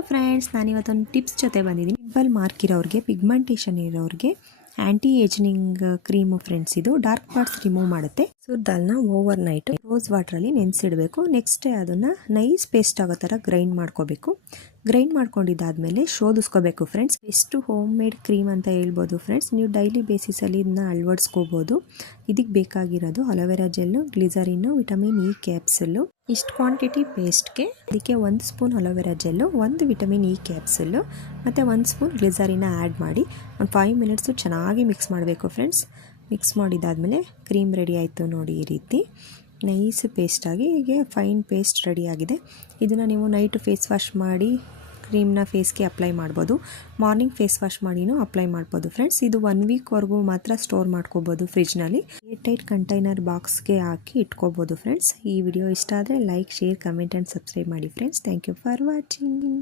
Hello friends, ನಾನಿವತ್ತೊಂದು tips ಜೊತೆ ಬಂದಿದ್ದೀನಿ. Pimple mark ಇರೋರಿಗೆ, ಪಿಗ್ಮೆಂಟೇಷನ್ ಇರೋರಿಗೆ ಆ್ಯಂಟಿ ಏಜಿಂಗ್ ಕ್ರೀಮು ಫ್ರೆಂಡ್ಸ್. ಇದು ಡಾರ್ಕ್ ಪಾರ್ಟ್ಸ್ ರಿಮೂವ್ ಮಾಡುತ್ತೆ. ದಾಲ್ನ ಓವರ್ ನೈಟ್ ರೋಸ್ ವಾಟ್ರಲ್ಲಿ ನೆನೆಸಿಡಬೇಕು. ನೆಕ್ಸ್ಟ್ ಡೇ ಅದನ್ನು ನೈಸ್ ಪೇಸ್ಟ್ ಆಗೋ ಥರ ಗ್ರೈಂಡ್ ಮಾಡ್ಕೋಬೇಕು. ಗ್ರೈಂಡ್ ಮಾಡ್ಕೊಂಡಿದ್ದಾದಮೇಲೆ ಶೋಧಿಸ್ಕೋಬೇಕು ಫ್ರೆಂಡ್ಸ್. ಎಷ್ಟು ಹೋಮ್ ಮೇಡ್ ಕ್ರೀಮ್ ಅಂತ ಹೇಳ್ಬೋದು ಫ್ರೆಂಡ್ಸ್. ನೀವು ಡೈಲಿ ಬೇಸಿಸಲ್ಲಿ ಇದನ್ನ ಅಳವಡಿಸ್ಕೋಬೋದು. ಇದಕ್ಕೆ ಬೇಕಾಗಿರೋದು aloe vera gel, glycerin, vitamin E capsule. ಇಷ್ಟು ಕ್ವಾಂಟಿಟಿ ಪೇಸ್ಟ್ಗೆ ಅದಕ್ಕೆ 1 spoon aloe vera gel, 1 vitamin E capsule ಮತ್ತು 1 ಸ್ಪೂನ್ ಗ್ಲಿಸರಿನ ಆ್ಯಡ್ ಮಾಡಿ ಒಂದು 5 ಮಿನಿಟ್ಸು ಚೆನ್ನಾಗಿ ಮಿಕ್ಸ್ ಮಾಡಬೇಕು ಫ್ರೆಂಡ್ಸ್. ಮಿಕ್ಸ್ ಮಾಡಿದ್ದಾದಮೇಲೆ ಕ್ರೀಮ್ ರೆಡಿ ಆಯಿತು ನೋಡಿ. ಈ ರೀತಿ ನೈಸ್ ಪೇಸ್ಟಾಗಿ ಹೀಗೆ ಫೈನ್ ಪೇಸ್ಟ್ ರೆಡಿಯಾಗಿದೆ. ಇದನ್ನು ನೀವು ನೈಟ್ ಫೇಸ್ ವಾಶ್ ಮಾಡಿ ಕ್ರೀಮ್ನ ಫೇಸ್ಗೆ ಅಪ್ಲೈ ಮಾಡ್ಬೋದು. ಮಾರ್ನಿಂಗ್ ಫೇಸ್ ವಾಶ್ ಮಾಡಿನೂ ಅಪ್ಲೈ ಮಾಡ್ಬೋದು ಫ್ರೆಂಡ್ಸ್. ಇದು 1 ವೀಕ್ವರೆಗೂ ಮಾತ್ರ ಸ್ಟೋರ್ ಮಾಡ್ಕೋಬೋದು ಫ್ರಿಜ್ನಲ್ಲಿ. ಏರ್ಟೈಟ್ ಕಂಟೈನರ್ ಬಾಕ್ಸ್ಗೆ ಹಾಕಿ ಇಟ್ಕೋಬೋದು ಫ್ರೆಂಡ್ಸ್. ಈ ವಿಡಿಯೋ ಇಷ್ಟ ಆದರೆ like, share, comment and subscribe ಮಾಡಿ friends. Thank you for watching.